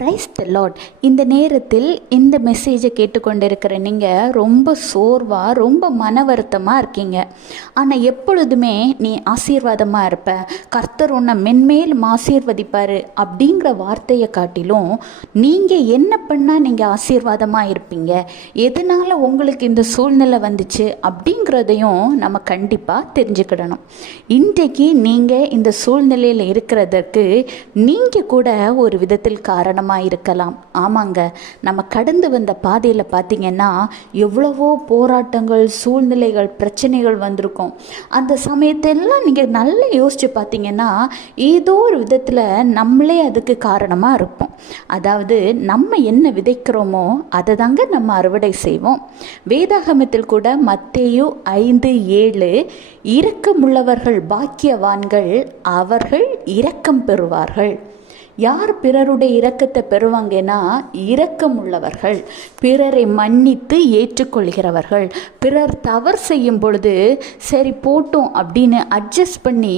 Praise the Lord. இந்த நேரத்தில் இந்த மெசேஜை கேட்டுக்கொண்டிருக்கிற நீங்கள் ரொம்ப சோர்வாக, ரொம்ப மன வருத்தமாக இருக்கீங்க. ஆனால் எப்பொழுதுமே நீ ஆசீர்வாதமாக இருப்ப, கர்த்தர் உன்னை மென்மேலும் ஆசீர்வதிப்பார் அப்படிங்கிற வார்த்தையை காட்டிலும் நீங்கள் என்ன பண்ணால் நீங்கள் ஆசீர்வாதமாக இருப்பீங்க, எதனால் உங்களுக்கு இந்த சூழ்நிலை வந்துச்சு அப்படிங்கிறதையும் நம்ம கண்டிப்பாக தெரிஞ்சுக்கிடணும். இன்றைக்கு நீங்கள் இந்த சூழ்நிலையில் இருக்கிறதற்கு நீங்கள் கூட ஒரு விதத்தில் காரணமாக இருக்கலாம். ஆமாங்க, நம்ம கடந்து வந்த பாதையில் பார்த்திங்கன்னா எவ்வளவோ போராட்டங்கள், சூழ்நிலைகள், பிரச்சனைகள் வந்திருக்கும். அந்த சமயத்தெல்லாம் நீங்கள் நல்லா யோசித்து பார்த்தீங்கன்னா ஏதோ ஒரு விதத்தில் நம்மளே அதுக்கு காரணமாக இருப்போம். அதாவது நம்ம என்ன விதைக்கிறோமோ அதை தாங்க நம்ம அறுவடை செய்வோம். வேதாகமத்தில் கூட மத்தேயு 5:7 இரக்கமுள்ளவர்கள் பாக்கியவான்கள், அவர்கள் இரக்கம் பெறுவார்கள். யார் பிறருடைய இரக்கத்தை பெறுவாங்கன்னா இரக்கம் உள்ளவர்கள், பிறரை மன்னித்து ஏற்றுக்கொள்கிறவர்கள், பிறர் தவறு செய்யும் பொழுது சரி போட்டோம் அப்படின்னு அட்ஜஸ்ட் பண்ணி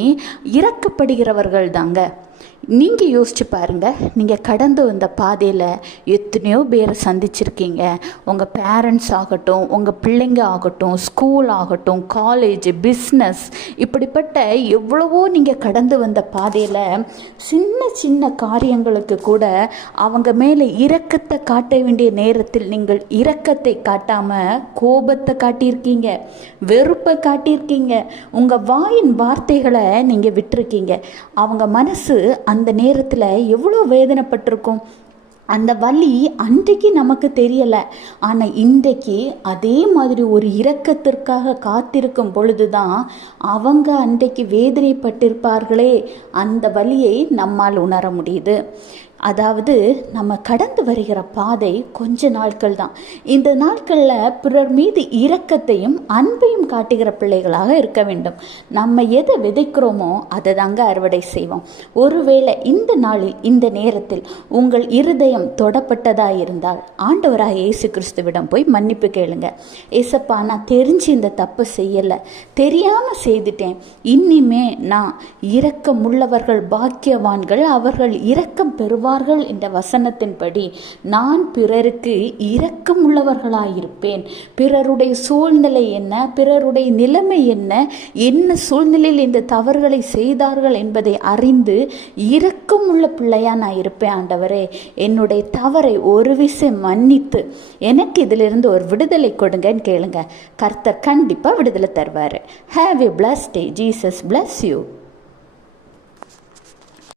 இரக்கப்படுகிறவர்கள் தாங்க. நீங்கள் யோசிச்சு பாருங்கள், நீங்கள் கடந்து வந்த பாதையில் எத்தனையோ பேரை சந்திச்சிருக்கீங்க. உங்கள் பேரண்ட்ஸ் ஆகட்டும், உங்கள் பிள்ளைங்க ஆகட்டும், ஸ்கூல் ஆகட்டும், காலேஜ், பிஸ்னஸ், இப்படிப்பட்ட எவ்வளவோ நீங்கள் கடந்து வந்த பாதையில் சின்ன சின்ன காரியங்களுக்கு கூட அவங்க மேலே இரக்கத்தை காட்ட வேண்டிய நேரத்தில் நீங்கள் இரக்கத்தை காட்டாமல் கோபத்தை காட்டியிருக்கீங்க, வெறுப்பை காட்டியிருக்கீங்க, உங்கள் வாயின் வார்த்தைகளை நீங்கள் விட்டுருக்கீங்க. அவங்க மனசு அந்த நேரத்தில் எவ்வளோ வேதனைப்பட்டிருக்கும். அந்த வலி அன்றைக்கு நமக்கு தெரியலை, ஆனால் இன்றைக்கு அதே மாதிரி ஒரு இரக்கத்திற்காக காத்திருக்கும் பொழுது தான் அவங்க அன்றைக்கு வேதனைப்பட்டிருப்பார்களே, அந்த வலியை நம்மால் உணர முடியுது. அதாவது நம்ம கடந்து வருகிற பாதை கொஞ்ச நாட்கள் தான். இந்த நாட்களில் பிறர் மீது இரக்கத்தையும் அன்பையும் காட்டுகிற பிள்ளைகளாக இருக்க வேண்டும். நம்ம எதை விதைக்கிறோமோ அதை தாங்க அறுவடை செய்வோம். ஒருவேளை இந்த நாளில், இந்த நேரத்தில் உங்கள் இருதயம் தொடப்பட்டதாக இருந்தால் ஆண்டவராக இயேசு கிறிஸ்துவிடம் போய் மன்னிப்பு கேளுங்க. ஏசப்பா, நான் தெரிஞ்சு இந்த தப்பு செய்யலை, தெரியாமல் செய்துட்டேன், இனிமே நான் இரக்கமுள்ளவர்கள் பாக்கியவான்கள், அவர்கள் இரக்கம் பெறுவார்கள் என்ற வசனத்தின்படி நான் பிறருக்கு இரக்கம் உள்ளவர்களாயிருப்பேன். பிறருடைய சூழ்நிலை என்ன, பிறருடைய நிலைமை என்ன, என்ன சூழ்நிலையில் இந்த தவறுகளை செய்தார்கள் என்பதை அறிந்து இரக்கம் உள்ள பிள்ளையா நான் இருப்பேன். ஆண்டவரே, என்னுடைய தவறை ஒரு விஷயம் மன்னித்து எனக்கு இதிலிருந்து ஒரு விடுதலை கொடுங்கன்னு கேளுங்க. கர்த்தர் கண்டிப்பாக விடுதலை தருவார். Have a blessed day. Jesus bless you.